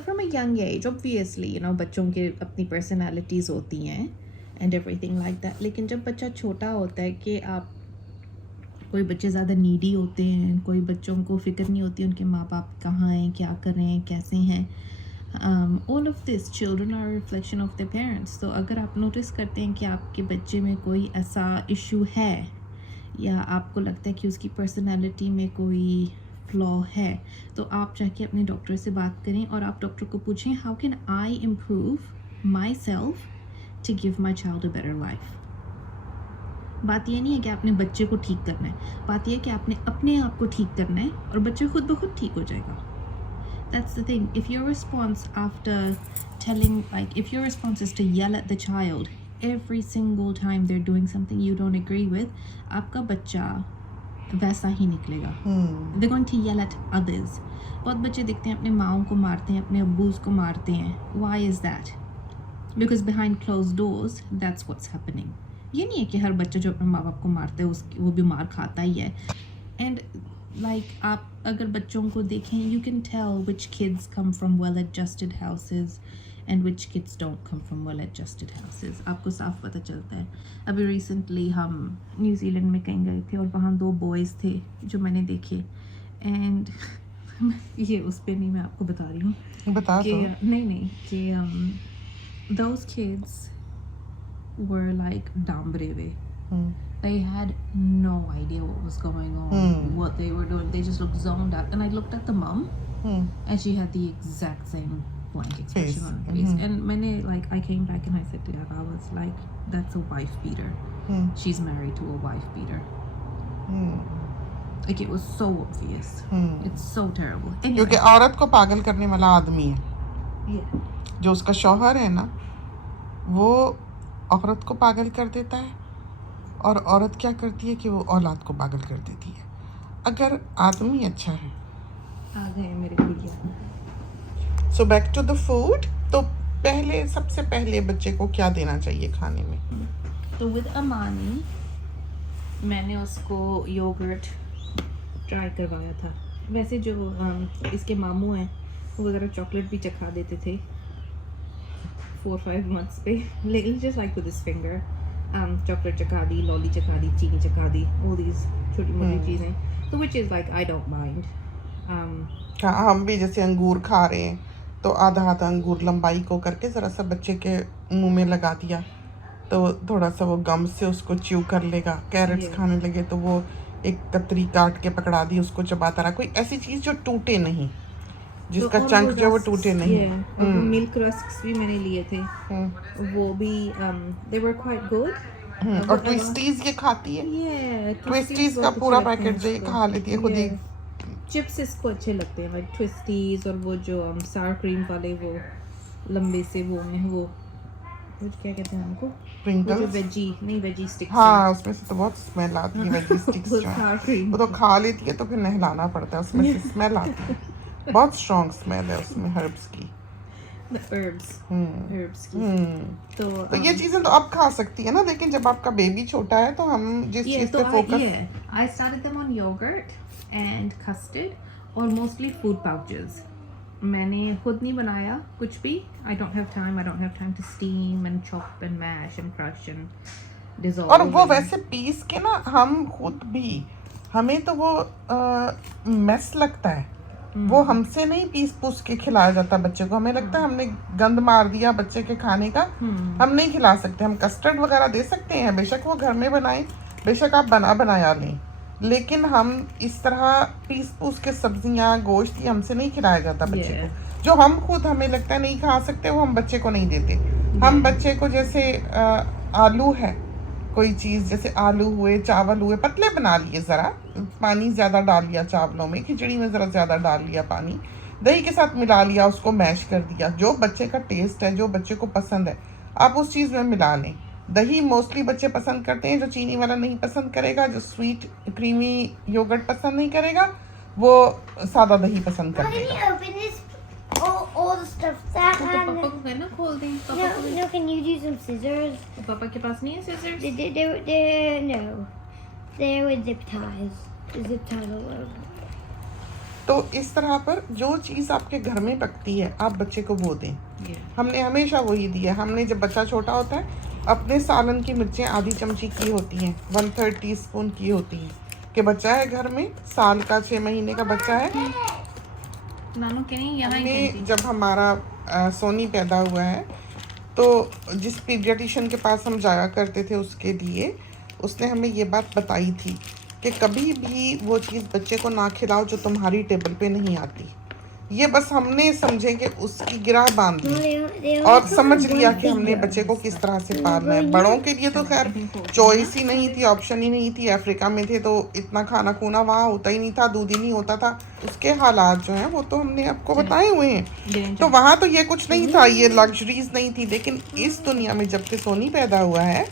from a young age, obviously, you know, बच्चों के अपनी personalities होती हैं and everything like that. लेकिन जब बच्चा छोटा होता है कि आप कोई बच्चे ज़्यादा नीडी होते हैं, कोई बच्चों को फ़िक्र नहीं होती उनके माँ बाप कहाँ हैं, क्या कर रहे हैं, कैसे हैं. All of this, children are a reflection of their parents. तो अगर आप नोटिस करते हैं कि आपके बच्चे में कोई ऐसा इशू है या आपको लगता है कि उसकी पर्सनालिटी में कोई फ्लॉ है, तो आप जाके अपने डॉक्टर से बात करें और आप डॉक्टर को पूछें, how can I improve myself to give my child a better life. बात ये नहीं है कि आपने बच्चे को ठीक करना है, बात ये है कि आपने अपने आप को ठीक करना है और बच्चे खुद ब खुद ठीक हो जाएगा. That's the thing. If your response after telling, like, if your response is to yell at the child every single time they're doing something you don't agree with, आपका बच्चा वैसा ही निकलेगा. They're going to yell at others. बहुत बच्चे दिखते हैं अपने माओं को मारते हैं, अपने अब्बूज़ को मारते हैं. Why is that? Because behind closed doors, that's what's happening. ये नहीं है कि हर बच्चा जो अपने माँ बाप को मारता है वो भी मार खाता ही है. And like आप अगर बच्चों को देखें, you can tell which kids come from well-adjusted houses and which kids don't come from well-adjusted houses. आपको साफ पता चलता है. अभी recently हम न्यूजीलैंड में कहीं गए थे और वहाँ 2 boys थे जो मैंने देखे and ये उस पे नहीं, मैं आपको बता रही हूँ. बता दो. नहीं कि those kids were like Dambare हुए. They had no idea what was going on, what they were doing. They just looked zoned out. And I looked at the mom, and she had the exact same blank expression on her face. And I came back and I said to her, I was like, that's a wife beater. She's married to a wife beater. Like, it was so obvious. It's so terrible. Anyway. क्योंकि औरत को पागल करने वाला आदमी है. Yeah. जो उसका शौहर है ना, वो औरत को पागल कर देता है और औरत क्या करती है कि वो औलाद को पागल कर देती है. अगर आदमी अच्छा है. आ गए मेरे भैया. So back to the food. तो सबसे पहले बच्चे को क्या देना चाहिए खाने में? तो विद अमानी मैंने उसको योगर्ट ट्राई करवाया था. वैसे जो इसके मामू हैं वो ज़रा चॉकलेट भी चखा देते थे 4-5 months पे, just like with his finger. Chocolate चखा दी, लॉली चखा दी, चीनी चखा दी, all these छोटी मोटी चीज़ें. तो which is like I don't mind. हाँ, हम भी जैसे अंगूर खा रहे हैं तो आधा अंगूर लंबाई को करके ज़रा सा बच्चे के मुंह में लगा दिया तो थोड़ा सा वो गम से उसको च्यू कर लेगा. कैरेट्स खाने लगे तो वो एक कतरी काट के पकड़ा दी, उसको चबाता रहा. कोई ऐसी चीज़ जो टूटे नहीं, जिसका तो चंक जो वो टूटे नहीं. मिल्क रस्क्स भी मैंने लिए थे, वो भी they were quite good. और ट्विस्टीज ये खाती है. ट्विस्टीज का पूरा पैकेट जो ये खा लेती है खुद ही. चिप्स इसको अच्छे लगते हैं, लाइक ट्विस्टीज. और वो जो सार क्रीम वाले वो लंबे से वो में वो क्या कहते हैं उनको, प्रिंगल्स. Veggie sticks. हाँ, उसमें से तो बहुत स्मेल आती है वेजी स्टिक्स वो तो खा लेती है तो फिर नहलाना पड़ता है, उसमें से स्मेल आती है. बहुत स्ट्रॉन्ग स्मेल है उसमें हर्ब्स की. herbs की. तो ये चीजें तो आप खा सकती है ना, लेकिन जब आपका बेबी छोटा है तो हम जिस चीज पे focus. I started them on yogurt and custard और mostly food pouches. मैंने खुद नहीं बनाया कुछ भी. I don't have time to steam and chop and mash and crush and dissolve. और वो वैसे पीस के ना हम खुद भी, हमें तो वो मेस लगता है. वो हमसे नहीं पीस के खिलाया जाता बच्चे को. हमें लगता है हमने गंद मार दिया बच्चे के खाने का, हम नहीं खिला सकते. हम कस्टर्ड वगैरह दे सकते हैं, बेशक वो घर में बनाएं, बेशक आप बनाया लें, लेकिन हम इस तरह पीस के सब्जियां गोश्त ही हमसे नहीं खिलाया जाता बच्चे को. जो हम खुद हमें लगता है नहीं खा सकते वो हम बच्चे को नहीं देते. हम बच्चे को जैसे आलू है कोई चीज़, जैसे आलू हुए, चावल हुए, पतले बना लिए, ज़रा पानी ज़्यादा डाल लिया चावलों में, खिचड़ी में ज़रा ज़्यादा डाल लिया पानी, दही के साथ मिला लिया, उसको मैश कर दिया. जो बच्चे का टेस्ट है, जो बच्चे को पसंद है, आप उस चीज़ में मिला लें. दही मोस्टली बच्चे पसंद करते हैं. जो चीनी वाला नहीं पसंद करेगा, जो स्वीट क्रीमी योगर्ट पसंद नहीं करेगा, वो सादा दही पसंद करेगा. all the stuff that तो पापा को कहना खोल दें. no, can you do some scissors? पापा के पास नहीं है scissors? No, they're with zip ties. The zip ties all over. तो इस तरह पर जो चीज़ आपके घर में पकती है आप बच्चे को वो दें। हमने हमेशा वही दिया। हमने जब बच्चा छोटा होता है अपने सालन की मिर्चें आधी चमची की होती हैं, 1/3 टीस्पून की होती हैं कि बच्चा है घर में, साल का 6 महीने का बच्चा है। नानू के नहीं यहाँ हमने जब हमारा सोनी पैदा हुआ है तो जिस पीडियाट्रिशियन के पास हम जाया करते थे उसके लिए उसने हमें ये बात बताई थी कि कभी भी वो चीज़ बच्चे को ना खिलाओ जो तुम्हारी टेबल पे नहीं आती। ये बस हमने समझे कि उसकी गिरह बांध दी और समझ लिया कि हमने बच्चे को किस तरह से पालना है। बड़ों के लिए तो खैर चॉइस ही नहीं थी, ऑप्शन ही नहीं थी। अफ्रीका में थे तो इतना खाना खूना वहाँ होता ही नहीं था, दूध ही नहीं होता था। उसके हालात जो हैं वो तो हमने आपको बताए हुए हैं। तो वहाँ तो ये कुछ नहीं था, ये लग्जरीज नहीं थी। लेकिन इस दुनिया में जब से सोनी पैदा हुआ है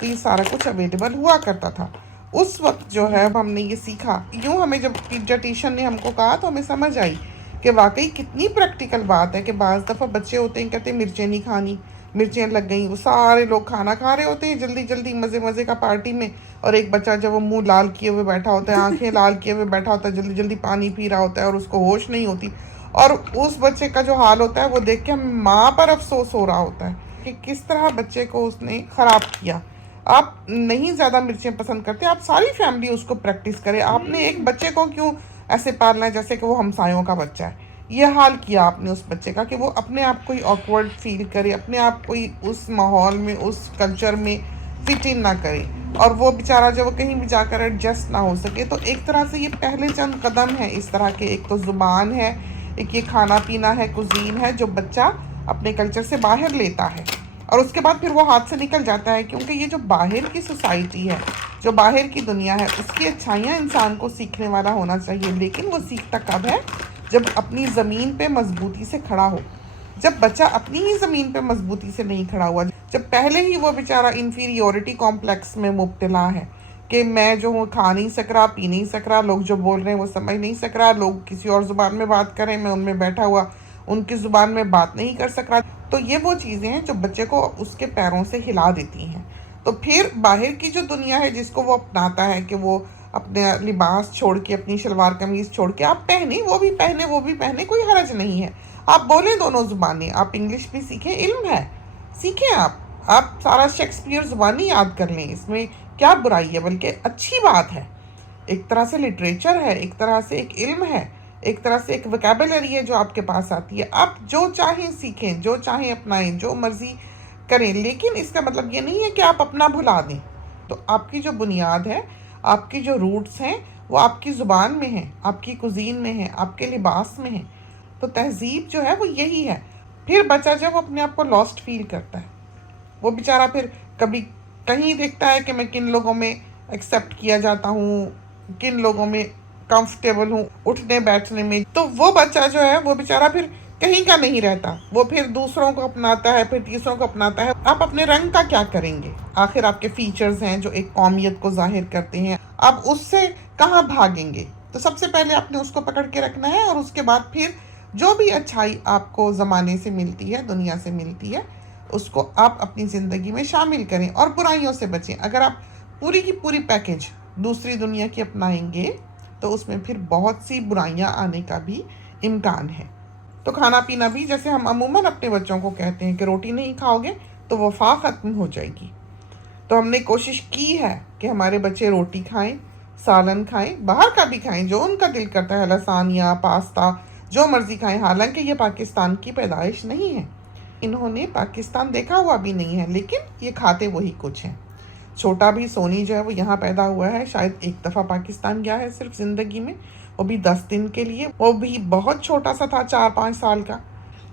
तो ये सारा कुछ अवेलेबल हुआ करता था। उस वक्त जो है हमने ये सीखा। यूँ हमें जब पीडियाट्रिशियन ने हमको कहा तो हमें समझ आई कि वाकई कितनी प्रैक्टिकल बात है कि बाज़ दफ़ा बच्चे होते हैं कहते हैं मिर्चें नहीं खानी, मिर्चें लग गई। वो सारे लोग खाना खा रहे होते हैं जल्दी जल्दी मज़े मज़े का पार्टी में, और एक बच्चा जब वो मुंह लाल किए हुए बैठा होता है, आंखें लाल किए हुए बैठा होता है, जल्दी जल्दी पानी पी रहा होता है और उसको होश नहीं होती। और उस बच्चे का जो हाल होता है वो देख के माँ पर अफसोस हो रहा होता है कि किस तरह बच्चे को उसने ख़राब किया। आप नहीं ज़्यादा मिर्चें पसंद करते, आप सारी फैमिली उसको प्रैक्टिस करे। आपने एक बच्चे को क्यों ऐसे पालना है जैसे कि वो हमसायों का बच्चा है। ये हाल किया आपने उस बच्चे का कि वो अपने आप को ही ऑकवर्ड फील करे, अपने आप को ही उस माहौल में, उस कल्चर में फिट इन ना करे, और वो बेचारा जब वो कहीं भी जाकर एडजस्ट ना हो सके। तो एक तरह से ये पहले चंद कदम है इस तरह के। एक तो ज़ुबान है, एक ये खाना पीना है, कुजीन है जो बच्चा अपने कल्चर से बाहर लेता है, और उसके बाद फिर वो हाथ से निकल जाता है। क्योंकि ये जो बाहर की सोसाइटी है, जो बाहर की दुनिया है, उसकी अच्छाइयाँ इंसान को सीखने वाला होना चाहिए। लेकिन वो सीखता कब है? जब अपनी ज़मीन पे मजबूती से खड़ा हो। जब बच्चा अपनी ही ज़मीन पे मजबूती से नहीं खड़ा हुआ, जब पहले ही वो बेचारा इन्फीरियोरिटी कॉम्प्लेक्स में मुब्तला है कि मैं जो हूँ खा नहीं सक रहा, पी नहीं सक रहा, लोग जो बोल रहे हैं वो समझ नहीं सक रहा, लोग किसी और ज़ुबान में बात करें, मैं उनमें बैठा हुआ उनकी ज़ुबान में बात नहीं कर सक रहा। तो ये वो चीज़ें हैं जो बच्चे को उसके पैरों से हिला देती हैं। तो फिर बाहर की जो दुनिया है जिसको वो अपनाता है कि वो अपने लिबास छोड़ के, अपनी शलवार कमीज़ छोड़ के आप पहने, वो भी पहने, कोई हर्ज नहीं है। आप बोलें दोनों ज़ुबानें, आप इंग्लिश भी सीखें, इल्म है, सीखें। आप सारा शेक्सपियर ज़ुबानी याद कर लें, इसमें क्या बुराई है, बल्कि अच्छी बात है। एक तरह से लिटरेचर है, एक तरह से एक इल्म है, एक तरह से एक वोकैबुलरी है जो आपके पास आती है। आप जो चाहें सीखें, जो चाहें अपनाएं, जो मर्ज़ी करें। लेकिन इसका मतलब ये नहीं है कि आप अपना भुला दें। तो आपकी जो बुनियाद है, आपकी जो रूट्स हैं, वो आपकी ज़ुबान में है, आपकी कुजीन में है, आपके लिबास में है। तो तहज़ीब जो है वो यही है। फिर बच्चा जब अपने आप को लॉस्ट फील करता है, वो बेचारा फिर कभी कहीं देखता है कि मैं किन लोगों में एक्सेप्ट किया जाता हूँ, किन लोगों में कंफर्टेबल हूँ उठने बैठने में, तो वो बच्चा जो है वो बेचारा फिर कहीं का नहीं रहता। वो फिर दूसरों को अपनाता है, फिर तीसरों को अपनाता है। आप अपने रंग का क्या करेंगे? आखिर आपके फीचर्स हैं जो एक कौमियत को जाहिर करते हैं, आप उससे कहाँ भागेंगे? तो सबसे पहले आपने उसको पकड़ के रखना है, और उसके बाद फिर जो भी अच्छाई आपको ज़माने से मिलती है, दुनिया से मिलती है, उसको आप अपनी ज़िंदगी में शामिल करें और बुराइयों से बचें। अगर आप पूरी की पूरी पैकेज दूसरी दुनिया की अपनाएंगे तो उसमें फिर बहुत सी बुराइयां आने का भी इम्कान है। तो खाना पीना भी, जैसे हम अमूमन अपने बच्चों को कहते हैं कि रोटी नहीं खाओगे तो वफ़ा ख़त्म हो जाएगी, तो हमने कोशिश की है कि हमारे बच्चे रोटी खाएं, सालन खाएं, बाहर का भी खाएं, जो उनका दिल करता है, लसानिया, पास्ता, जो मर्ज़ी खाएं। हालांकि ये पाकिस्तान की पैदाइश नहीं है, इन्होंने पाकिस्तान देखा हुआ भी नहीं है, लेकिन ये खाते वही कुछ हैं। छोटा भी सोनी जो है वो यहाँ पैदा हुआ है, शायद एक दफ़ा पाकिस्तान गया है सिर्फ ज़िंदगी में, वो भी 10 दिन के लिए, वो भी बहुत छोटा सा था, 4-5 साल का।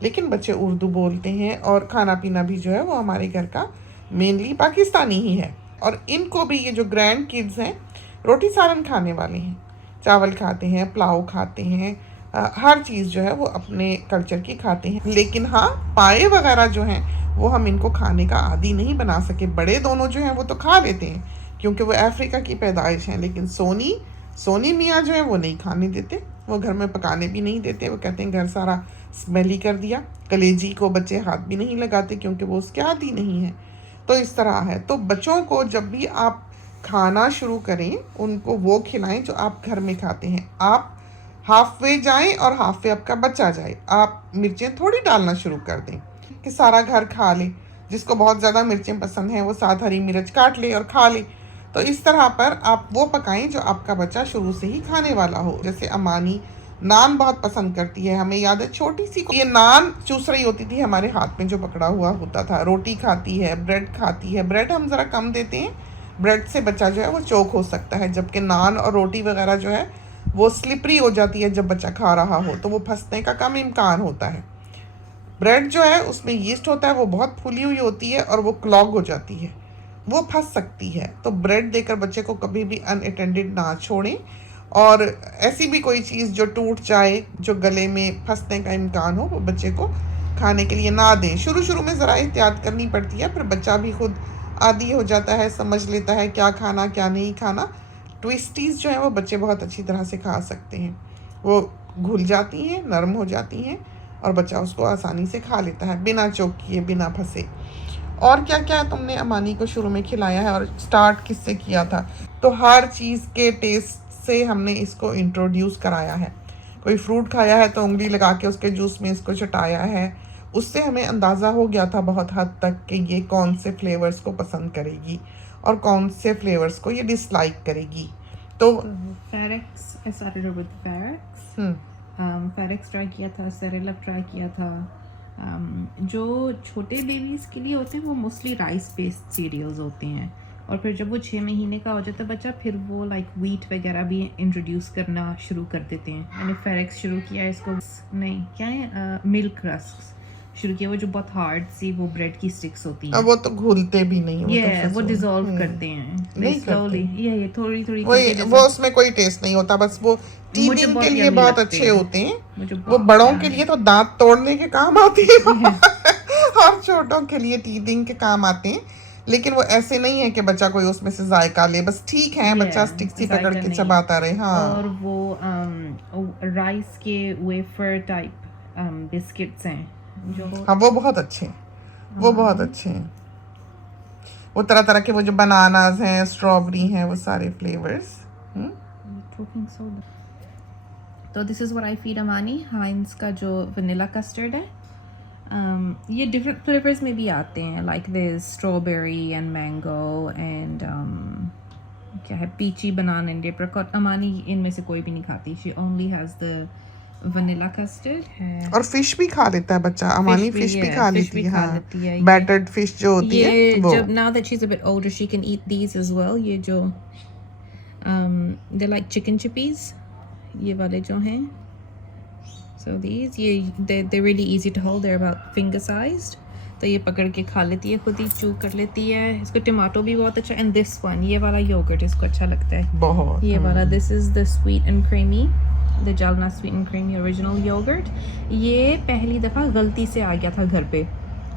लेकिन बच्चे उर्दू बोलते हैं और खाना पीना भी जो है वो हमारे घर का मेनली पाकिस्तानी ही है। और इनको भी, ये जो ग्रैंड किड्स हैं, रोटी सालन खाने वाले हैं, चावल खाते हैं, पुलाव खाते हैं, हर चीज़ जो है वो अपने कल्चर की खाते हैं। लेकिन हाँ, पाए वगैरह जो हैं वो हम इनको खाने का आदी नहीं बना सके। बड़े दोनों जो हैं वो तो खा लेते हैं क्योंकि वो अफ्रीका की पैदाइश हैं, लेकिन सोनी मियाँ जो है वो नहीं खाने देते, वो घर में पकाने भी नहीं देते। वो कहते हैं घर सारा स्मेली कर दिया। कलेजी को बच्चे हाथ भी नहीं लगाते क्योंकि वो उसके आदी नहीं है। तो इस तरह है। तो बच्चों को जब भी आप खाना शुरू करें, उनको वो खिलाएं जो आप घर में खाते हैं। आप हाफ वे जाए और हाफ वे आपका बचा जाए। आप मिर्चें थोड़ी डालना शुरू कर दें कि सारा घर खा ले। जिसको बहुत ज़्यादा मिर्चें पसंद हैं वो 7 हरी मिर्च काट ले और खा ले। तो इस तरह पर आप वो पकाएं जो आपका बच्चा शुरू से ही खाने वाला हो। जैसे अमानी नान बहुत पसंद करती है। हमें याद है छोटी सी ये नान चूस रही होती थी हमारे हाथ में जो पकड़ा हुआ होता था। रोटी खाती है, ब्रेड खाती है। ब्रेड हम ज़रा कम देते हैं, ब्रेड से बच्चा जो है वो चोक हो सकता है, जबकि नान और रोटी वगैरह जो है वो स्लिपरी हो जाती है जब बच्चा खा रहा हो, तो वो फंसने का कम इम्कान होता है। ब्रेड जो है उसमें यीस्ट होता है, वो बहुत फूली हुई होती है और वो क्लॉग हो जाती है, वो फंस सकती है। तो ब्रेड देकर बच्चे को कभी भी अनअटेंडेड ना छोड़ें। और ऐसी भी कोई चीज़ जो टूट जाए, जो गले में फंसने का इम्कान हो, वो बच्चे को खाने के लिए ना दें। शुरू शुरू में ज़रा एहतियात करनी पड़ती है, फिर बच्चा भी खुद आदी हो जाता है, समझ लेता है क्या खाना क्या नहीं खाना। ट्विस्टीज़ जो है वो बच्चे बहुत अच्छी तरह से खा सकते हैं। वो घुल जाती हैं, नरम हो जाती हैं और बच्चा उसको आसानी से खा लेता है बिना चोक किए, बिना फंसे। और क्या क्या तुमने अमानी को शुरू में खिलाया है और स्टार्ट किससे किया था? तो हर चीज़ के टेस्ट से हमने इसको इंट्रोड्यूस कराया है। कोई फ्रूट खाया है तो उंगली लगा के उसके जूस में इसको चटाया है। उससे हमें अंदाज़ा हो गया था बहुत हद तक कि ये कौन से फ्लेवर्स को पसंद करेगी और कौन से फ्लेवर्स को ये डिसलाइक करेगी। तो Farex, I started with Farex. Farex try किया था, सेरेलक ट्राई किया था। जो छोटे बेबीज़ के लिए होते हैं वो मोस्टली राइस बेस्ड सीरियल्स होते हैं, और फिर जब वो 6 महीने का हो जाता है बच्चा, फिर वो लाइक व्हीट वगैरह भी इंट्रोड्यूस करना शुरू कर देते हैं। मैंने फेरेक्स शुरू किया, इसको नहीं क्या है, मिल्क रस्क शुरू किया, वो जो बहुत हार्ड सी वो ब्रेड की स्टिक्स होती हैं। वो तो घुलते भी नहीं, वो डिसॉल्व करते हैं नहीं स्लोली। ये थोड़ी थोड़ी वो उसमें कोई टेस्ट नहीं होता, बस वो टीथिंग के लिए बहुत अच्छे होते हैं। वो बड़ों के लिए तो दांत तोड़ने के काम आते हैं और छोटों के लिए टीथिंग के काम आते हैं। लेकिन वो ऐसे नहीं है कि बच्चा कोई उसमें से जायका ले, बस ठीक है बच्चा स्टिक से पकड़ के चबाता रहे। हाँ, और वो राइस के वेफर टाइप बिस्किट्स हैं जो, हाँ वो बहुत अच्छे हैं, वो बहुत अच्छे हैं। वो तरह तरह के वो जो बनानास हैं, स्ट्रॉबेरी हैं, वो सारे फ्लेवर्स। तो this is what I feed Amani. Heinz का जो वनीला कस्टर्ड है, ये डिफरेंट फ्लेवर्स में भी आते हैं, like this strawberry and mango and क्या है, पीची, बनाना एंड एप्रिकॉट। अमानी इनमें से कोई भी नहीं खाती, she only has the vanilla custard है। और फिश भी खा लेता है बच्चा, अमानी फिश भी खा लेती है। हाँ, बैटर्ड फिश जो होती है वो। जब now that she's a bit older she can eat these as well। ये जो they're like chicken chippies, ये वाले जो हैं, so these ये they're really easy to hold, they're about finger sized। तो ये पकड़ के खा लेती है, खुद ही चू कर लेती है। इसको टमाटो भी बहुत अच्छा, एंड दिस वन, ये वाला योगर्ट इसको अच्छा लगता है बहुत। ये वाला, this is the sweet and creamy, the Jalna sweet and creamy original yogurt. ये पहली दफ़ा गलती से आ गया था घर पे।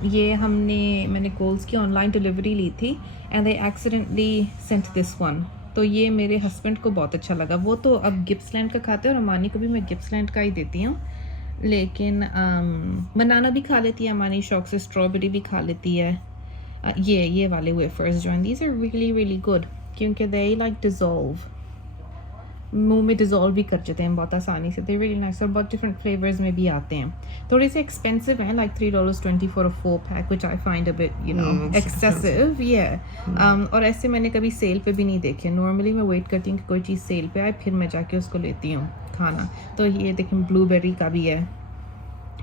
ये मैंने कोल्स की ऑनलाइन डिलीवरी ली थी and they accidentally sent this one. तो ये मेरे हस्बैंड को बहुत अच्छा लगा। वो तो अब गिप्सलैंड का खाते हैं और अमानी को भी मैं गिप्सलैंड का ही देती हूँ, लेकिन बनाना भी खा लेती है अमानी शौक से, स्ट्रॉबेरी भी खा लेती है। ये वाले वेफर्स जो हैं, these are really really good, क्योंकि दे लाइक डिज़ोल्व, मुंह में डिज़ोल्व भी कर जाते हैं बहुत आसानी से। दे रियली नाइस, और बहुत डिफरेंट फ्लेवर्स में भी आते हैं। थोड़े से एक्सपेंसिव हैं, like $3.20 for a 4 pack, which I find a bit excessive. और ऐसे मैंने कभी सेल पे भी नहीं देखे। नॉर्मली मैं वेट करती हूँ कि कोई चीज़ सेल पे आए, फिर मैं जाके उसको लेती हूँ खाना। तो ये देखें, ब्लूबेरी का भी है,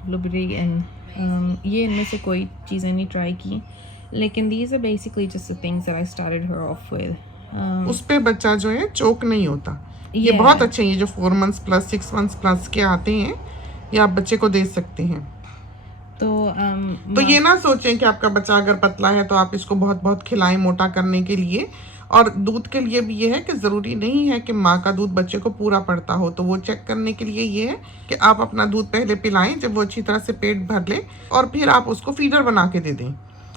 ब्लूबेरी एंड ये इनमें से कोई चीज़ें नहीं ट्राई की, लेकिन these are basically just the things that I started her off with. उस पे बच्चा जो है चोक नहीं होता। ये बहुत अच्छे हैं, ये जो 4 months प्लस 6 months प्लस के आते हैं, ये आप बच्चे को दे सकते हैं। तो ये ना सोचें कि आपका बच्चा अगर पतला है तो आप इसको बहुत बहुत खिलाएं मोटा करने के लिए। और दूध के लिए भी ये है कि ज़रूरी नहीं है कि माँ का दूध बच्चे को पूरा पड़ता हो, तो वो चेक करने के लिए ये है कि आप अपना दूध पहले पिलाएं, जब वो अच्छी तरह से पेट भर ले, और फिर आप उसको फीडर बना के दे दें।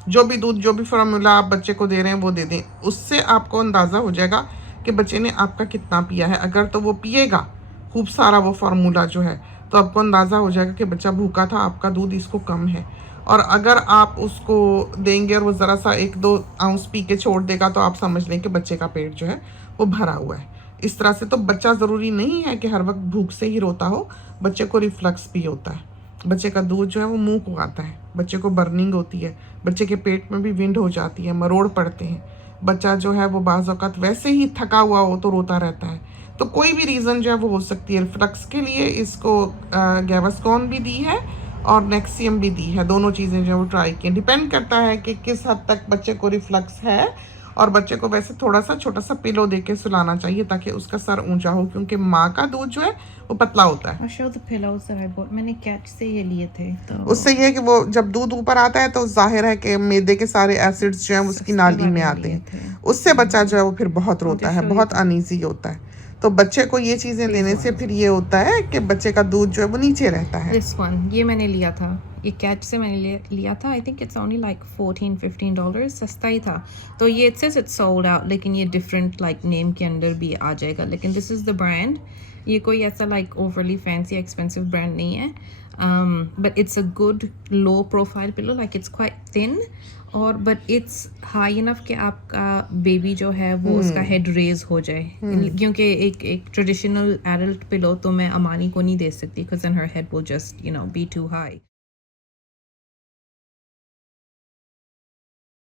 जो भी दूध, जो भी फार्मूला आप बच्चे को दे रहे हैं वो दे दें। उससे आपको अंदाज़ा हो जाएगा कि बच्चे ने आपका कितना पिया है। अगर तो वो पिएगा खूब सारा वो फार्मूला जो है, तो आपको अंदाज़ा हो जाएगा कि बच्चा भूखा था, आपका दूध इसको कम है। और अगर आप उसको देंगे और वो ज़रा सा 1-2 आउंस पी के छोड़ देगा, तो आप समझ लें कि बच्चे का पेट जो है वो भरा हुआ है। इस तरह से। तो बच्चा ज़रूरी नहीं है कि हर वक्त भूख से ही रोता हो, बच्चे को रिफ्लक्स भी होता है, बच्चे का दूध जो है वो मुंह को आता है, बच्चे को बर्निंग होती है, बच्चे के पेट में भी विंड हो जाती है, मरोड़ पड़ते हैं, बच्चा जो है वो बाज़ औक़ात वैसे ही थका हुआ हो तो रोता रहता है। तो कोई भी रीज़न जो है वो हो सकती है। रिफ्लक्स के लिए इसको गैवास्कॉन भी दी है और नेक्सियम भी दी है, दोनों चीज़ें जो है वो ट्राई की। डिपेंड करता है कि किस हद तक बच्चे को रिफ्लक्स है, और बच्चे को वैसे थोड़ा सा छोटा सा पिलो दे के सुलाना चाहिए ताकि उसका सर ऊंचा हो, क्योंकि माँ का दूध जो है वो पतला होता है। I'll show the pillows that I bought. मैंने कैच से ये लिए थे, तो उससे ये है कि वो जब दूध ऊपर आता है तो जाहिर है कि मैदे के सारे एसिड्स जो हैं उसकी सस्ते नाली में वाले आते लिए हैं, थे। उससे बच्चा जो है वो फिर बहुत रोता है, show बहुत you अनईजी होता है। तो बच्चे को ये चीज़ें देने से फिर ये होता है कि बच्चे का दूध जो है वो नीचे रहता है। This one, ये मैंने लिया था, ये कैच से मैंने लिया था। I think it's only like $14-15, सस्ता ही था। तो ये इट्स सोल्ड आउट, लेकिन ये डिफरेंट लाइक नेम के अंदर भी आ जाएगा। लेकिन दिस इज़ द ब्रांड, ये कोई ऐसा like overly fancy expensive brand नहीं है, but it's a good low profile pillow, like it's quite thin, और बट इट्स हाई इनफ कि आपका बेबी जो है वो उसका हेड रेज हो जाए, क्योंकि एक ट्रेडिशनल एडल्ट पिलो तो मैं अमानी को नहीं दे सकती, because then her head will just be too high.